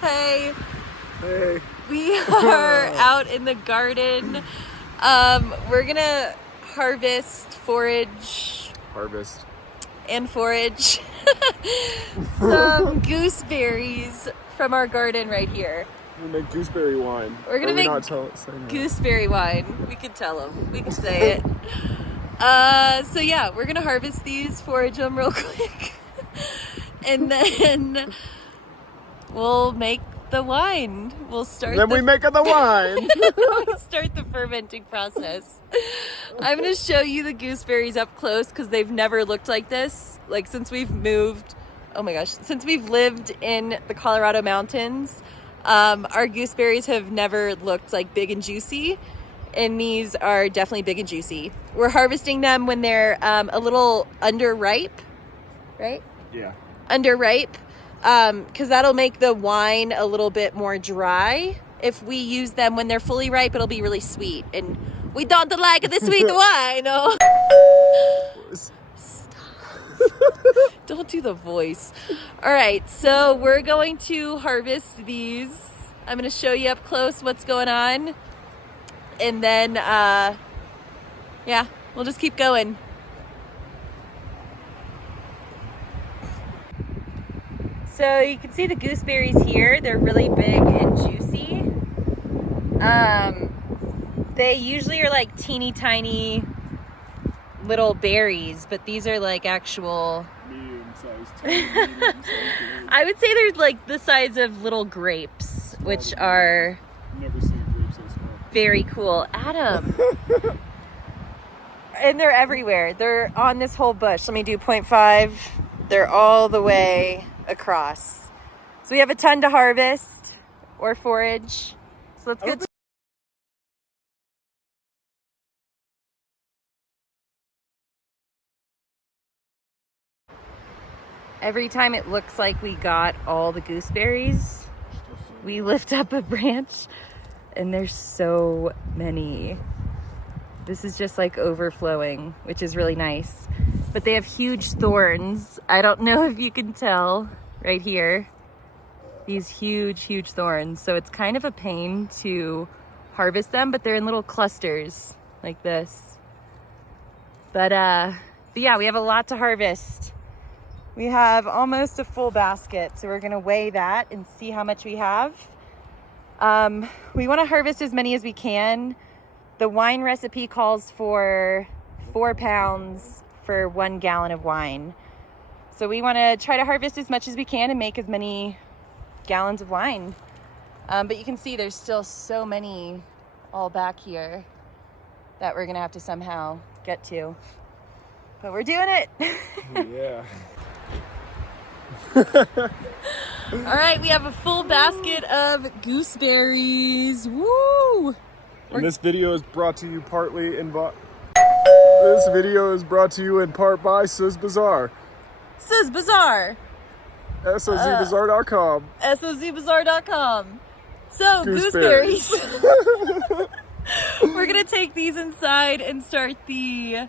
Hey, Hey. we are out in the garden. We're gonna harvest, forage some gooseberries from our garden right here. We make gooseberry wine. We're gonna make gooseberry wine. We could tell them. We could say it. So yeah, we're gonna harvest these, forage them real quick, and then we'll make the wine. We'll start. Then we make the wine. We start the fermenting process. I'm gonna show you the gooseberries up close because they've never looked like this. Like since we've moved, oh my gosh, since we've lived in the Colorado mountains, our gooseberries have never looked like big and juicy. And these are definitely big and juicy. We're harvesting them when they're a little underripe, right? Yeah. Underripe, because that'll make the wine a little bit more dry. If we use them when they're fully ripe, it'll be really sweet. And we don't like the sweet wine. Oh. Stop. Don't do the voice. All right, so we're going to harvest these. I'm going to show you up close what's going on. And then, yeah, we'll just keep going. So you can see the gooseberries here. They're really big and juicy. They usually are like teeny tiny little berries, but these are like actual Medium-sized. I would say they're like the size of little grapes, which are Never seen grapes so small. very cool. Adam. And they're everywhere. They're on this whole bush. Let me do 0.5. They're all the way across. So we have a ton to harvest or forage. So let's get Every time it looks like we got all the gooseberries, we lift up a branch and there's so many. This is just like overflowing, which is really nice. But they have huge thorns. I don't know if you can tell right here. These huge, huge thorns. So it's kind of a pain to harvest them, but they're in little clusters like this. But yeah, we have a lot to harvest. We have almost a full basket, so we're gonna weigh that and see how much we have. We wanna harvest as many as we can. The wine recipe calls for 4 pounds for 1 gallon of wine. So we wanna try to harvest as much as we can and make as many gallons of wine. But you can see there's still so many all back here that we're gonna have to somehow get to. But we're doing it. Yeah. All right, we have a full basket of gooseberries. Woo! And this video is brought to you partly in This video is brought to you in part by Sus Bazaar. Sus Bazaar. SOZBazaar.com. SOZBazaar.com. So, gooseberries. We're gonna take these inside and start the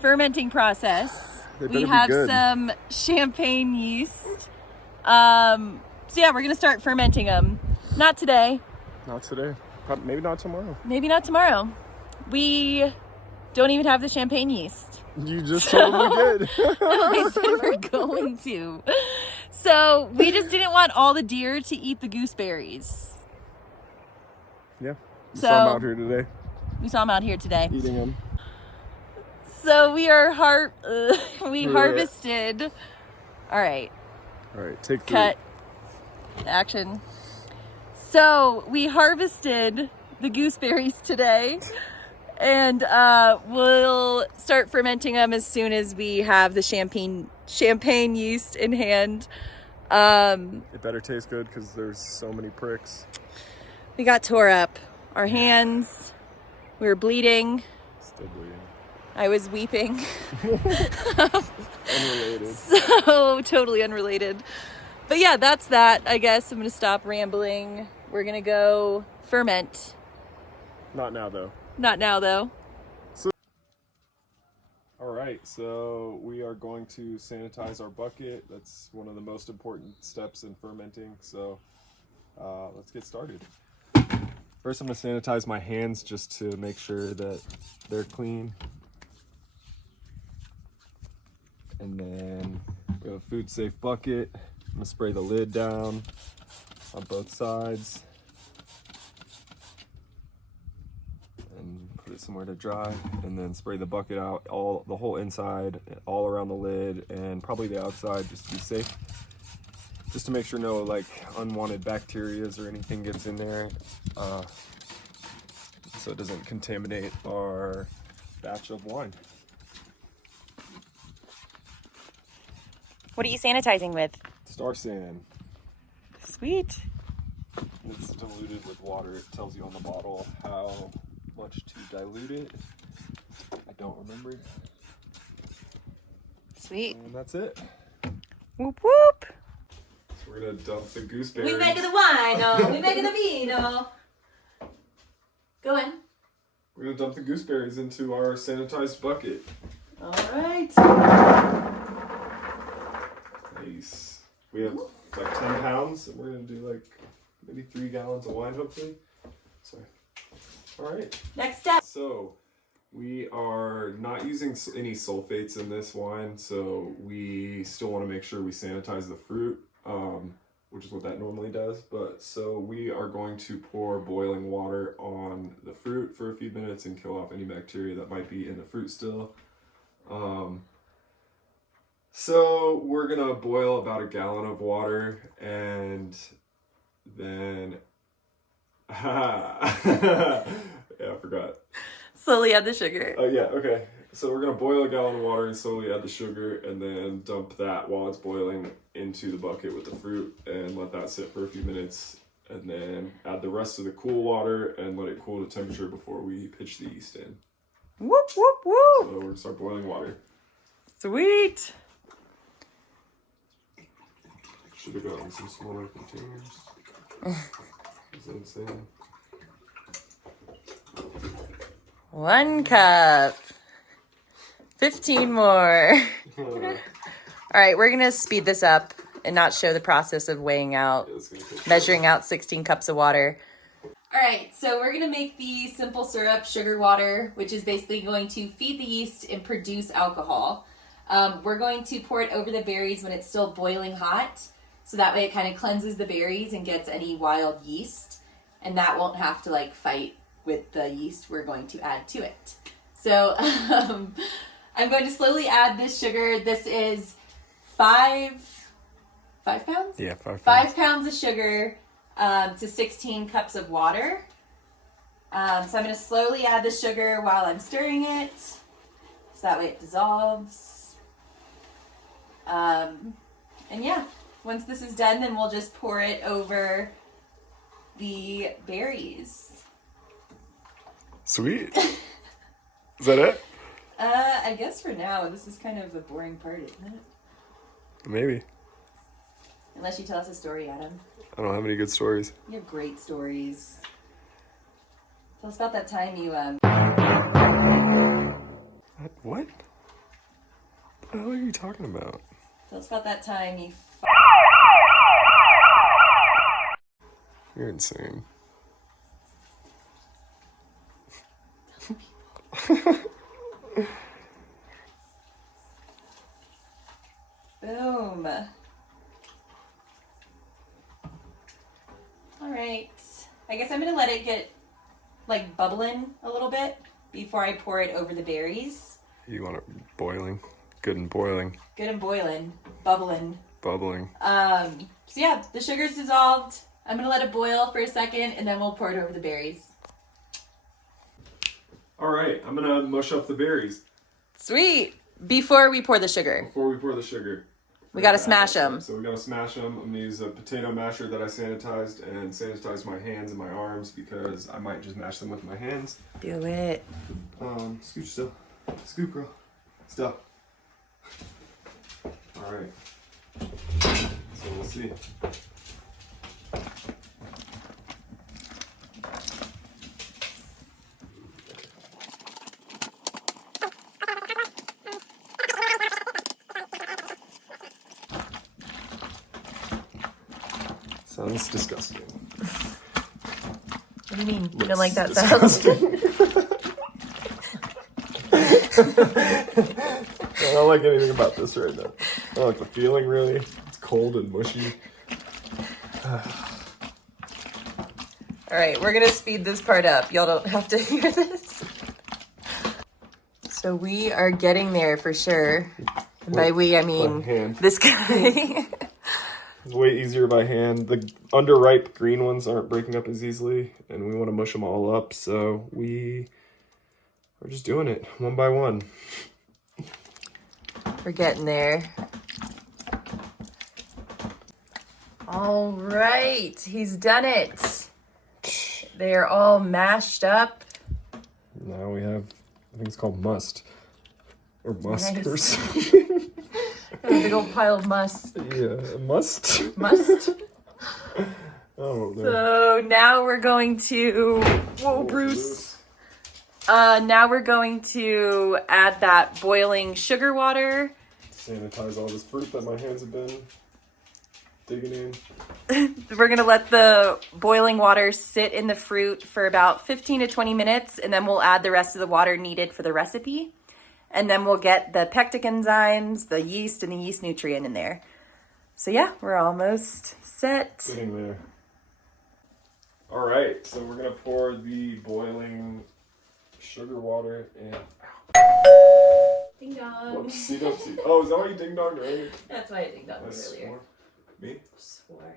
fermenting process. We have some champagne yeast. So yeah, we're gonna start fermenting them. Not today. Not today. Maybe not tomorrow. Maybe not tomorrow. We don't even have the champagne yeast. You just told me we did. I said we're going to. So we just didn't want all the deer to eat the gooseberries. Yeah. You So saw them out here today. We saw them out here today. Eating them. So we are harvested. All right. All right, take 3. Cut. Action. So we harvested the gooseberries today, and we'll start fermenting them as soon as we have the champagne yeast in hand. It better taste good because there's so many pricks. We got tore up. Our hands. We were bleeding. Still bleeding. I was weeping. Unrelated. So totally unrelated. But yeah, that's that. I guess I'm gonna stop rambling. We're gonna go ferment. Not now though. Not now though. All right. right, so we are going to sanitize our bucket. That's one of the most important steps in fermenting. So let's get started. First, I'm going to sanitize my hands just to make sure that they're clean. And then we have a food safe bucket. I'm going to spray the lid down on both sides. And put it somewhere to dry, and then spray the bucket out, the whole inside, all around the lid, and probably the outside, just to be safe. Just to make sure no like unwanted bacterias or anything gets in there, so it doesn't contaminate our batch of wine. What are you sanitizing with? Star San. Sweet. It's diluted with water. It tells you on the bottle how much to dilute it. I don't remember. Sweet. And that's it. Whoop whoop. So we're gonna dump the gooseberries. We making the wine, we making the vino. Go in. We're gonna dump the gooseberries into our sanitized bucket. All right. Nice. We have like 10 pounds, and we're gonna do like maybe 3 gallons of wine, hopefully. Sorry. All right. Next step. So we are not using any sulfates in this wine, so we still want to make sure we sanitize the fruit, which is what that normally does. But so we are going to pour boiling water on the fruit for a few minutes and kill off any bacteria that might be in the fruit still. So we're gonna boil about a gallon of water, and then yeah, I forgot. Slowly add the sugar. Oh yeah, okay. So we're gonna boil a gallon of water and slowly add the sugar, and then dump that while it's boiling into the bucket with the fruit, and let that sit for a few minutes, and then add the rest of the cool water and let it cool to temperature before we pitch the yeast in. Whoop whoop whoop. So we're gonna start boiling water. Sweet. Should have gotten some smaller containers. Is that insane? 1 cup. 15 more. All right, we're gonna speed this up and not show the process of weighing out, measuring out 16 cups of water. All right, so we're gonna make the simple syrup sugar water, which is basically going to feed the yeast and produce alcohol. We're going to pour it over the berries when it's still boiling hot, so that way it kind of cleanses the berries and gets any wild yeast, and that won't have to like fight with the yeast we're going to add to it. So I'm going to slowly add this sugar. This is 5 pounds? Yeah, 5 pounds. 5 pounds of sugar to 16 cups of water. So I'm going to slowly add the sugar while I'm stirring it, so that way it dissolves. And yeah, once this is done, then we'll just pour it over the berries. Sweet. Is that it? I guess for now, this is kind of a boring part, isn't it? Maybe. Unless you tell us a story, Adam. I don't have any good stories. You have great stories. Tell us about that time you, What? What the hell are you talking about? Tell us about that time you You're insane. Boom. All right. I guess I'm going to let it get, like, bubbling a little bit before I pour it over the berries. You want it boiling? Good and boiling. Good and boiling. Bubbling. Bubbling. So yeah, the sugar's dissolved. I'm going to let it boil for a second, and then we'll pour it over the berries. All right, I'm gonna mush up the berries. Sweet. Before we pour the sugar. Before we pour the sugar. We got to smash them. So we gotta smash them. I'm gonna use a potato masher that I sanitized and sanitize my hands and my arms because I might just mash them with my hands. Do it. Scooch still. Scoop, girl. Still. All right. So we'll see. Sounds disgusting. What do you mean? You don't like that sound? I don't like anything about this right now. I don't like the feeling, really. It's cold and mushy. All right, we're gonna speed this part up. Y'all don't have to hear this. So we are getting there for sure. And by we, I mean hand. this guy. It's way easier by hand. The underripe green ones aren't breaking up as easily, and we want to mush them all up, so we are just doing it one by one. We're getting there. All right, he's done it. They're all mashed up. Now we have, I think it's called must. Or must Nice. or something. A big old pile of must. Yeah, must? Must. Oh, no. So now we're going to, whoa, Bruce. Now we're going to add that boiling sugar water. Sanitize all this fruit that my hands have been digging in. We're going to let the boiling water sit in the fruit for about 15 to 20 minutes, and then we'll add the rest of the water needed for the recipe. And then we'll get the pectic enzymes, the yeast, and the yeast nutrient in there. So yeah, we're almost set. Getting there. All right, so we're gonna pour the boiling sugar water in. Ding dong. Whoopsie doopsie. Oh, is that why you ding dong earlier? That's why I ding dong I earlier. swore. Me? Swore.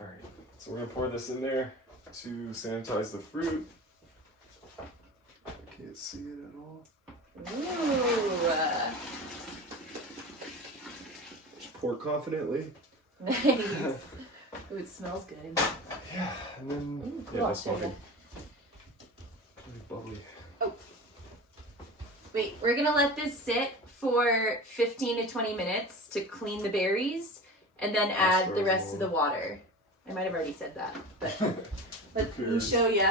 All right, so we're gonna pour this in there to sanitize the fruit. I can't see it at all. Ooh. Just pour confidently. Nice. Ooh, it smells good. Yeah, and then Ooh, cool. yeah, that's Show fucking you. bubbly. Wait, we're gonna let this sit for 15 to 20 minutes to clean the berries and then add the rest of the water. I might have already said that, but let me show you.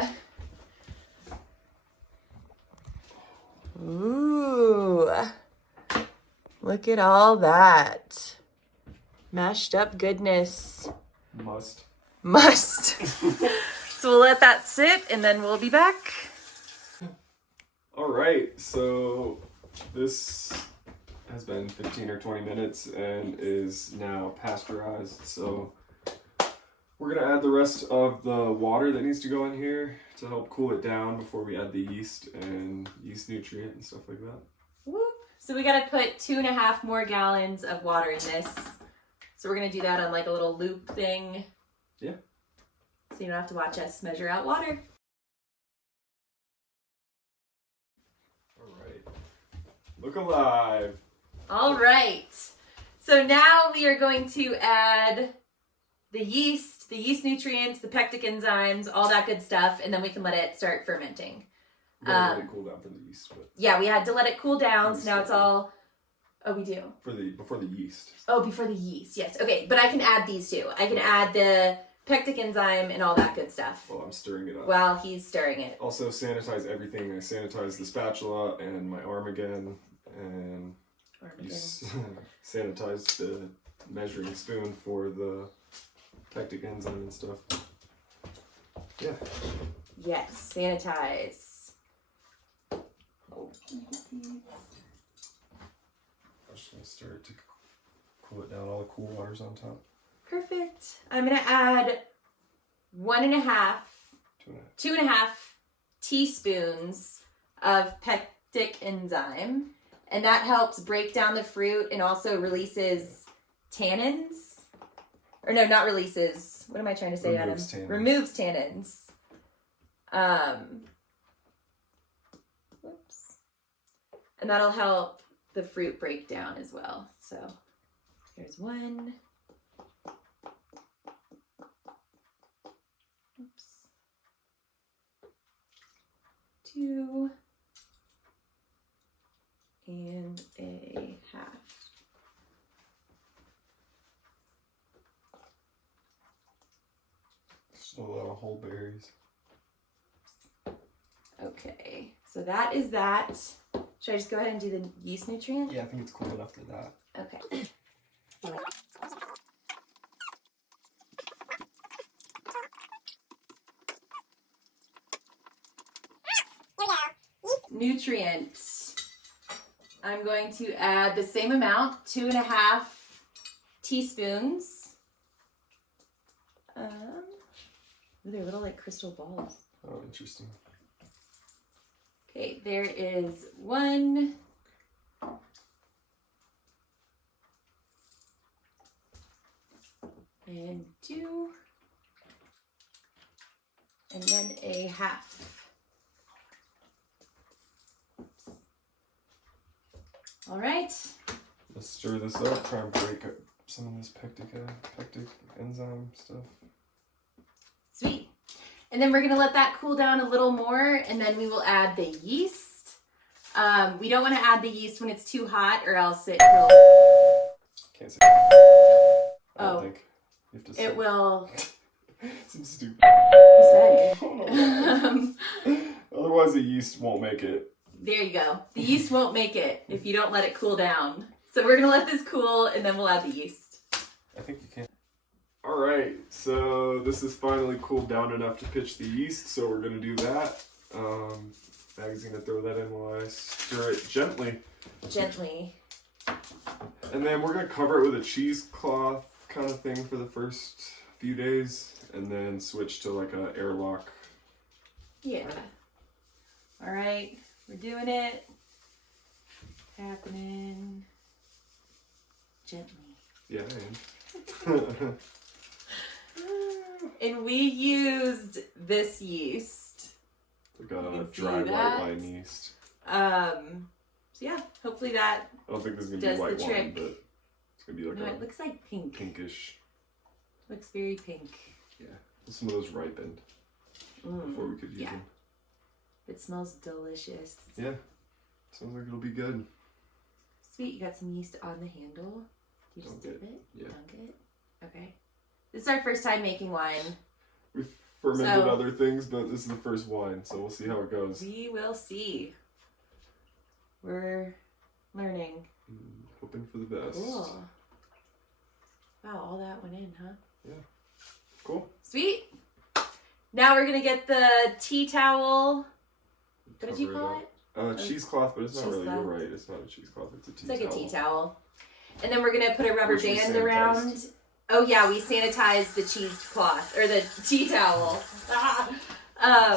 Ooh, look at all that mashed up goodness. Must. So we'll let that sit and then we'll be back. All right, so this has been 15 or 20 minutes and is now pasteurized. So we're gonna add the rest of the water that needs to go in here to help cool it down before we add the yeast and yeast nutrient and stuff like that. Whoop. So we gotta put 2.5 more gallons of water in this. So we're gonna do that on like a little loop thing. Yeah. So you don't have to watch us measure out water. All right, look alive. All right. So now we are going to add the yeast nutrients, the pectic enzymes, all that good stuff, and then we can let it start fermenting. We gotta let it cool down for the yeast, but Yeah, we had to let it cool down, so now it's all... Oh, we do? before the yeast. Oh, before the yeast, yes. Okay, but I can add these too. I can add the pectic enzyme and all that good stuff Well, I'm stirring it up. while he's stirring it. Also sanitize everything. I sanitize the spatula and my arm again, and sanitize the measuring spoon for the pectic enzyme and stuff. Yeah. Yes, sanitize. Oh. I'm just gonna stir it to cool it down. All the cool water's on top. Perfect. I'm gonna add 1.5, 2.5 teaspoons of pectic enzyme, and that helps break down the fruit and also releases tannins. Or no, not releases. What am I trying to say, Adam? Tannins. Removes tannins. Whoops. And that'll help the fruit break down as well. So here's 1. Oops. 2. And 1/2. So a lot of whole berries. Okay, so that is that. Should I just go ahead and do the yeast nutrient? Yeah, I think it's cool enough for that. Okay. nutrient. I'm going to add the same amount, 2.5 teaspoons. They're little like crystal balls. Oh, interesting. Okay, there is 1. And 2. And then a half. All right. Let's stir this up, try and break up some of this pectic enzyme stuff. Sweet. And then we're gonna let that cool down a little more, and then we will add the yeast. We don't wanna add the yeast when it's too hot or else it will... Can't say. I don't think. You have to say. It will... Seems stupid. You said it. Otherwise the yeast won't make it. There you go. The yeast won't make it if you don't let it cool down. So we're gonna let this cool and then we'll add the yeast. I think you can. Alright, so this is finally cooled down enough to pitch the yeast, so we're gonna do that. Maggie's gonna throw that in while I stir it gently. Gently. And then we're gonna cover it with a cheesecloth kind of thing for the first few days, and then switch to like a airlock. Yeah. All right, we're doing it. Happening. Gently. Yeah, I am. And we used this yeast. Like You a can see dry white that. wine yeast. So yeah, hopefully that, I don't think this is gonna does be white the wine, trick. but it's gonna be like no, a it looks like pink. pinkish. Looks very pink. Yeah, some of those ripened before we could use yeah. them. It smells delicious. Yeah, sounds like it'll be good. Sweet, you got some yeast on the handle. Do you just Dunk dip it? Yeah. Dunk it? Okay. This is our first time making wine. We've fermented So- other things, but this is the first wine, so we'll see how it goes. We will see. We're learning. Hoping for the best. Cool. Wow, all that went in, huh? Cool. Sweet. Now we're gonna get the tea towel. What did you Cover call up. it? Cheesecloth, but it's not really. You're Cheesecloth. right. It's not a cheesecloth. It's a tea It's like towel. a tea towel. And then we're gonna put a rubber Which we band sanitized. around. Oh yeah, we sanitized the cheesecloth or the tea towel.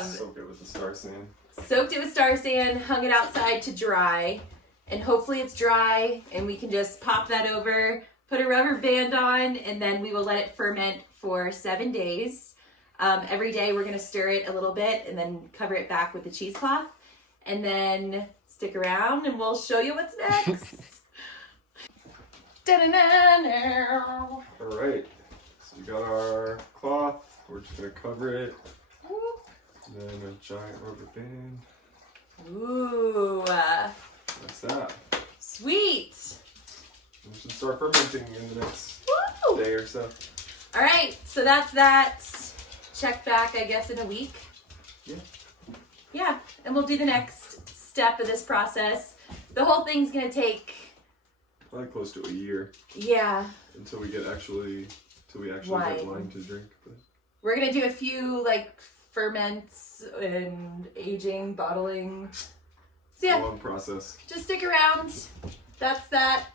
Soak it with the Star Sand. Soaked it with Star Sand, hung it outside to dry, and hopefully it's dry and we can just pop that over, put a rubber band on, and then we will let it ferment for 7 days. Every day we're gonna stir it a little bit and then cover it back with the cheesecloth, and then stick around and we'll show you what's next. Da-da-da-da. All right. So we got our cloth. We're just gonna cover it. And then a giant rubber band. Ooh, That's that. sweet. We should start fermenting in the next Woo! day or so. All right, so that's that. Check back, I guess, in a week. Yeah. Yeah, and we'll do the next step of this process. The whole thing's gonna take, Probably close to a year yeah, until we actually get Wine. wine to drink. But we're gonna do a few like ferments and aging, bottling. So it's a yeah, long process. just stick around. That's that.